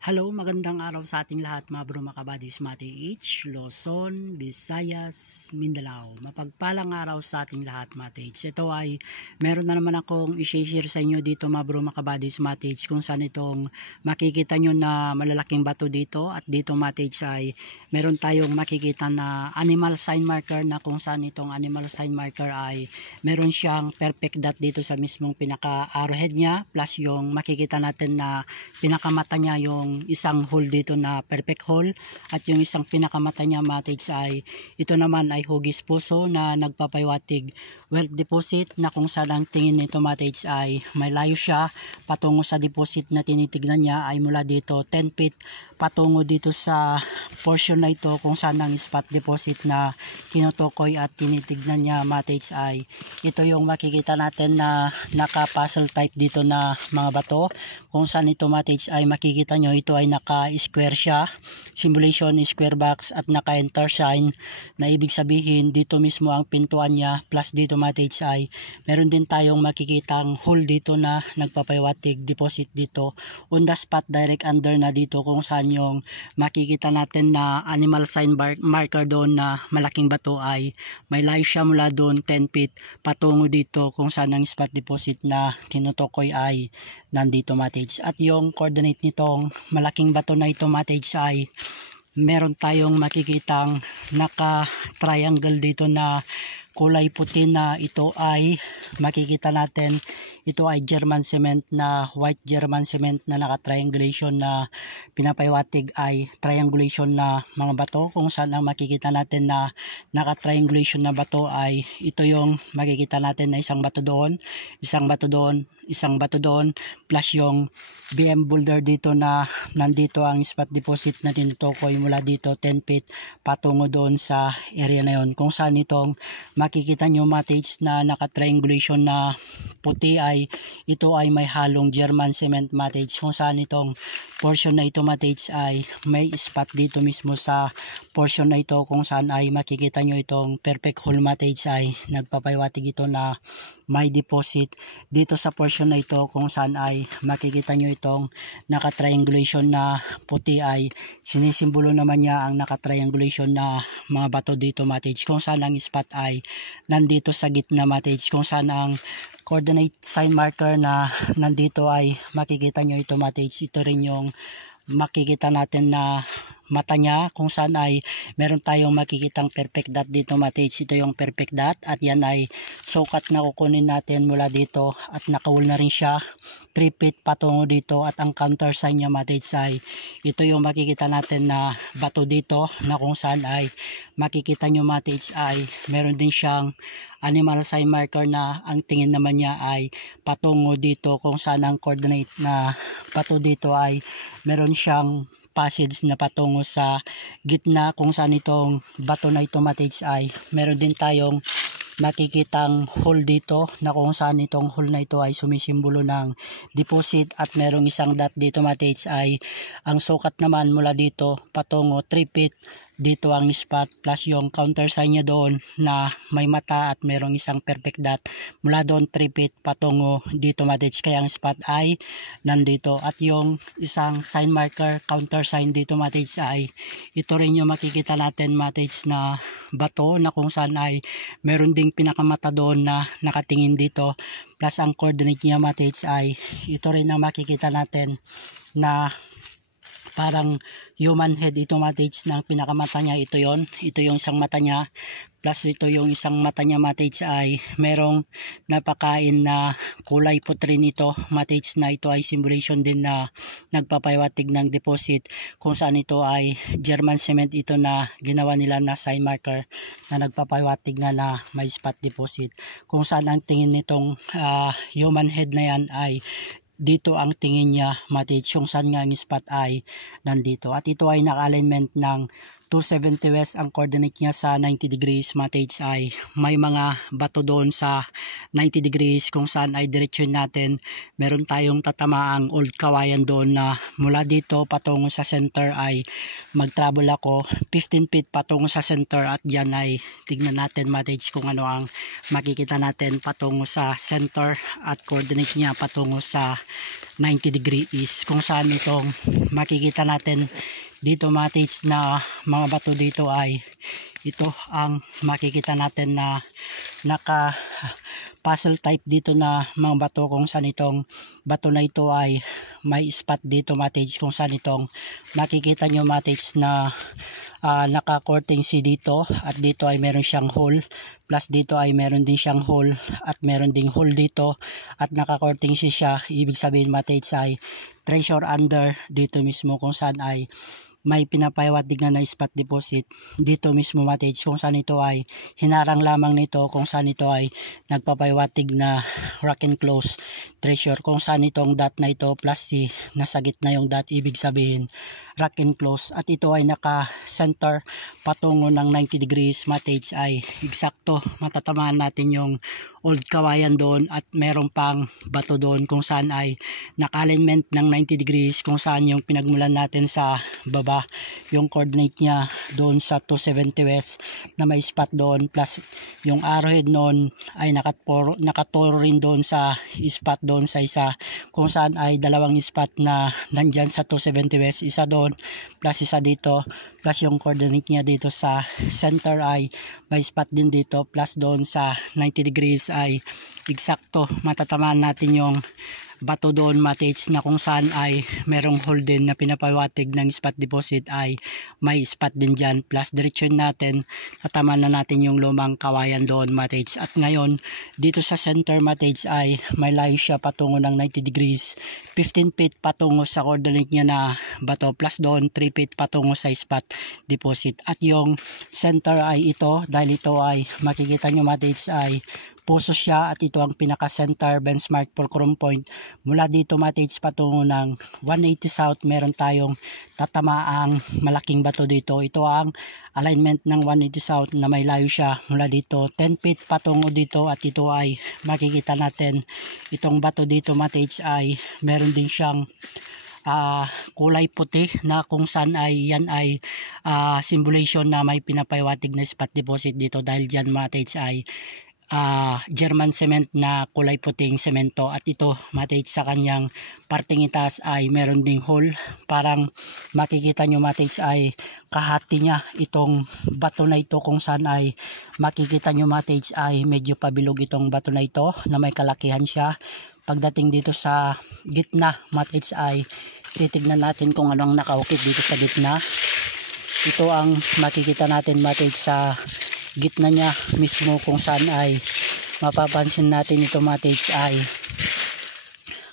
Hello, magandang araw sa ating lahat mga bro makabadis Mati H, Luzon, Visayas, Mindanao. Mapagpalang araw sa ating lahat Mati H. Ito ay meron na naman akong i-share sa inyo dito mga bro makabadis Mati H kung saan itong makikita nyo na malalaking bato dito at dito Mati H ay meron tayong makikita na animal sign marker na kung saan itong animal sign marker ay meron siyang perfect dot dito sa mismong pinaka arrowhead niya plus yung makikita natin na pinakamata niya yung isang hole dito na perfect hole at yung isang pinakamata niya matage ay ito naman ay hugis puso na nagpapaywatig wealth deposit na kung saan ang tingin nito matage ay may layo siya patungo sa deposit na tinitignan niya ay mula dito 10 feet patungo dito sa portion na ito kung saan ang spot deposit na tinutukoy at tinitignan niya matage ay ito yung makikita natin na naka puzzle type dito na mga bato kung saan ito matage ay makikita nyo ito ay naka-square siya, simulation square box at naka-enter sign na ibig sabihin dito mismo ang pintuan niya plus dito matage ay meron din tayong makikitang hole dito na nagpapaywatig deposit dito on the spot direct under na dito kung saan yung makikita natin na animal sign marker doon na malaking bato ay may layo siya mula doon 10 feet patungo dito kung saan ang spot deposit na tinutukoy ay nandito matage at yung coordinate nitong malaking bato na ito matage ay meron tayong makikitang naka triangle dito na kulay puti na ito ay makikita natin ito ay German cement na white German cement na naka triangulation na pinapaywatig ay triangulation na mga bato kung saan ang makikita natin na naka triangulation na bato ay ito yung makikita natin na isang bato doon, isang bato doon, isang bato doon plus yung BM boulder dito na nandito ang spot deposit na tinutukoy mula dito 10 feet patungo doon sa area na yon kung saan itong makikita nyo matage na naka-triangulation na puti ay ito ay may halong German cement matage kung saan itong portion na ito matage ay may spot dito mismo sa portion na ito kung saan ay makikita nyo itong perfect hole matage ay nagpapaywatig ito na may deposit dito sa portion na ito kung saan ay makikita nyo itong naka-triangulation na puti ay sinisimbolo naman niya ang naka-triangulation na mga bato dito matage kung saan ang spot ay nandito sa gitna matage kung saan ang coordinate sign marker na nandito ay makikita nyo ito matage ito rin yung makikita natin na mata niya kung saan ay meron tayong makikitang perfect dot dito matage ito yung perfect dot at yan ay sukat na kukunin natin mula dito at nakawul na rin siya 3 feet patungo dito at ang counter sign niya matage ay ito yung makikita natin na bato dito na kung saan ay makikita nyo matage ay meron din siyang animal sign marker na ang tingin naman niya ay patungo dito kung saan ang coordinate na bato dito ay meron siyang passage na patungo sa gitna kung saan itong bato na ito matage ay meron din tayong makikitang hole dito na kung saan itong hole na ito ay sumisimbolo ng deposit at merong isang dot dito matage ay ang sukat naman mula dito patungo 3 feet dito ang spot plus yung counter sign niya doon na may mata at merong isang perfect dot mula doon 3 feet patungo dito matage kaya ang spot ay nandito at yung isang sign marker counter sign dito matage ay ito rin yung makikita natin matage na bato na kung saan ay meron ding pinakamata doon na nakatingin dito plus ang coordinate niya matage ay ito rin ang makikita natin na parang human head ito matage ng pinakamata niya ito yung isang mata niya plus ito yung isang mata niya matage ay merong napakain na kulay puti nito matage na ito ay simulation din na nagpapaywatig ng deposit kung saan ito ay German cement ito na ginawa nila na sign marker na nagpapaywatig na may spot deposit kung saan ang tingin nitong human head na yan ay dito ang tingin niya matage kung saan nga ang spot ay nandito at ito ay naka-alignment ng 270 west ang coordinate niya sa 90 degrees matage ay may mga bato doon sa 90 degrees kung saan ay diretsyon natin. Meron tayong tatamaang old kawayan doon na mula dito patungo sa center ay mag-travel ako 15 feet patungo sa center at dyan ay tignan natin matage kung ano ang makikita natin patungo sa center at coordinate niya patungo sa 90 degree east kung saan itong makikita natin dito matage na mga bato dito ay ito ang makikita natin na naka puzzle type dito na mga bato kung saan itong bato na ito ay may spot dito matage kung saan itong makikita nyo matage na naka courting C dito at dito ay meron siyang hole plus dito ay meron din siyang hole at meron ding hole dito at naka courting C siya. Ibig sabihin matage ay treasure under dito mismo kung saan ay may pinapahiwatig na spot deposit dito mismo matage kung saan ito ay hinarang lamang nito kung saan ito ay nagpapahiwatig na rock and close treasure kung saan itong dot na ito plus C nasa gitna yung dot ibig sabihin rock and close at ito ay naka center patungo ng 90 degrees matage ay eksakto matatamaan natin yung old kawayan doon at meron pang bato doon kung saan ay naka-alignment ng 90 degrees kung saan yung pinagmulan natin sa baba yung coordinate niya doon sa 270 west na may spot doon plus yung arrowhead noon ay nakaturo rin doon sa spot doon sa isa kung saan ay dalawang spot na nandyan sa 270 west, isa doon plus isa dito plus yung coordinate niya dito sa center ay may spot din dito plus doon sa 90 degrees ay eksakto matatamaan natin yung bato doon matage na kung saan ay merong hole din na pinapahiwatig ng spot deposit ay may spot din dyan plus diretsyon natin tatamaan na natin yung lumang kawayan doon matage at ngayon dito sa center matage ay may layo siya patungo ng 90 degrees 15 feet patungo sa coordinate niya na bato plus doon 3 feet patungo sa spot deposit at yung center ay ito dahil ito ay makikita nyo matage ay puso siya at ito ang pinaka center benchmark fulcrum point mula dito matage patungo ng 180 south meron tayong tatamaang malaking bato dito. Ito ang alignment ng 180 south na may layo siya mula dito 10 feet patungo dito at ito ay makikita natin itong bato dito matage ay meron din siyang kulay puti na kung saan ay yan ay symbolization na may pinapahiwatig na spot deposit dito dahil dyan matage ay German cement na kulay puting semento at ito matage sa kanyang parteng itaas ay meron ding hole parang makikita nyo matage ay kahati niya itong bato na ito kung saan ay makikita nyo matage ay medyo pabilog itong bato na ito na may kalakihan siya. Pagdating dito sa gitna matage ay titignan natin kung anong nakaukit dito sa gitna. Ito ang makikita natin matage sa gitna niya mismo kung saan ay mapapansin natin ito matage ay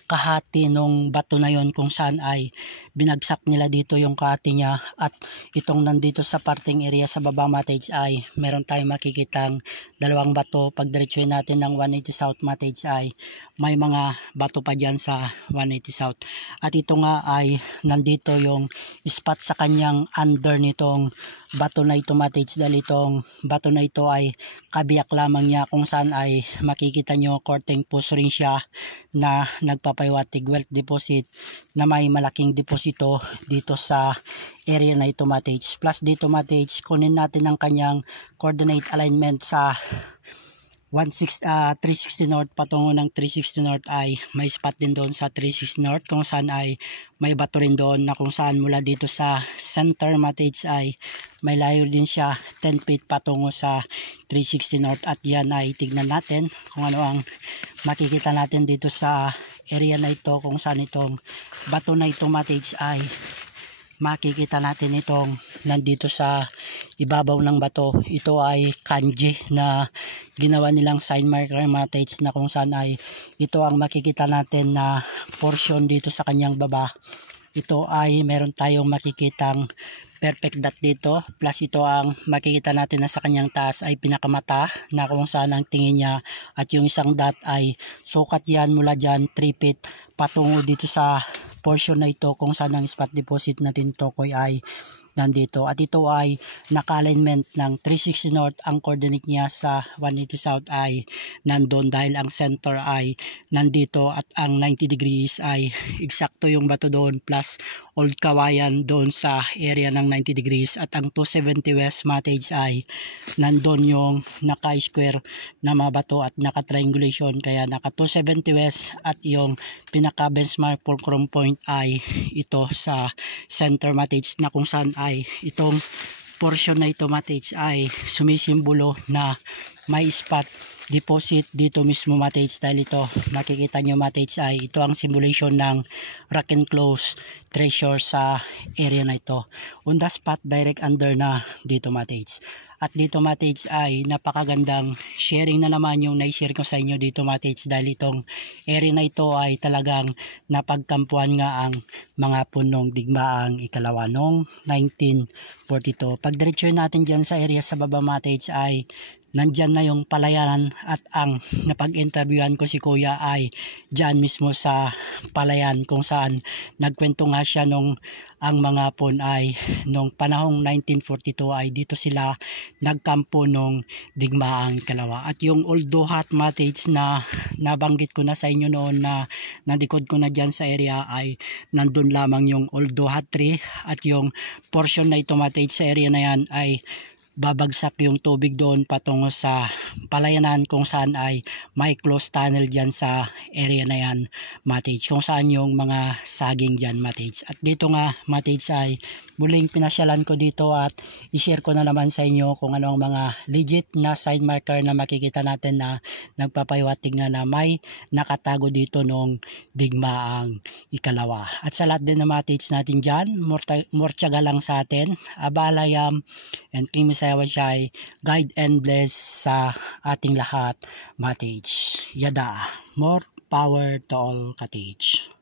kahati nung bato na yon kung saan ay binagsak nila dito yung kahati niya at itong nandito sa parting area sa baba matage ay meron tayong makikitang dalawang bato. Pag diretsuhin natin ng 180 south matage ay may mga bato pa dyan sa 180 south at ito nga ay nandito yung spot sa kanyang under nitong bato na ito matage dahil itong bato na ito ay kabiyak lamang niya kung saan ay makikita nyo courting puso rin siya na nagpapahiwatig wealth deposit na may malaking deposito dito sa area na ito matage plus dito matage kunin natin ang kanyang coordinate alignment sa 360 north patungo ng 360 north ay may spot din doon sa 360 north kung saan ay may bato rin doon na kung saan mula dito sa center matage ay may layo din siya 10 feet patungo sa 360 north at yan ay tignan natin kung ano ang makikita natin dito sa area na ito kung saan itong bato na ito matage ay makikita natin itong nandito sa ibabaw ng bato. Ito ay kanji na ginawa nilang sign marker matage na kung saan ay ito ang makikita natin na portion dito sa kanyang baba. Ito ay meron tayong makikitang perfect dot dito plus ito ang makikita natin na sa kanyang taas ay pinakamata na kung saan ang tingin niya at yung isang dot ay sukat yan mula dyan 3 feet patungo dito sa portion na ito kung saan ang spot deposit natin tukoy ay nandito. At ito ay naka-alignment ng 360 north. Ang coordinate niya sa 180 south ay nandun dahil ang center ay nandito at ang 90 degrees ay eksakto yung bato doon plus Old Kawayan doon sa area ng 90 degrees at ang 270 west Matage ay nandun yung naka-square na mga bato at naka-triangulation kaya naka 270 west at yung pinaka benchmark fulcrum point ay ito sa center Matage na kung saan ay itong portion na ito Matage ay sumisimbolo na may spot deposit dito mismo Matage dahil ito nakikita nyo Matage ay ito ang simulation ng rock and close treasure sa area na ito on the spot direct under na dito Matage. At dito Matage ay napakagandang sharing na naman yung na-share ko sa inyo dito Matage dahil itong area na ito ay talagang napagkampuan nga ang mga punong digmaang ikalawa noong 1942. Pag diretso natin dyan sa area sa baba Matage ay nandyan na yung palayan at ang napag-interviewan ko si kuya ay dyan mismo sa palayan kung saan nagkwento nga siya nung ang mga hapon ay nung panahong 1942 ay dito sila nagkampo nung digmaang kalawa. At yung old Duhat Matage na nabanggit ko na sa inyo noon na nadikod ko na dyan sa area ay nandun lamang yung old Duhat 3 at yung portion na ito Matage sa area na yan ay babagsak yung tubig doon patungo sa palayanan kung saan ay may closed tunnel dyan sa area na yan Matage kung saan yung mga saging dyan Matage. At dito nga Matage ay muling pinasyalan ko dito at i-share ko na naman sa inyo kung ano ang mga legit na sign marker na makikita natin na nagpapahiwatig na may nakatago dito nung digmaang ikalawa. At sa lahat din na Matage natin dyan, more tiyaga lang sa atin. Abalayam and King Messiah Shai, guide and bless sa ating lahat Matage. Yada, more power to all Matage.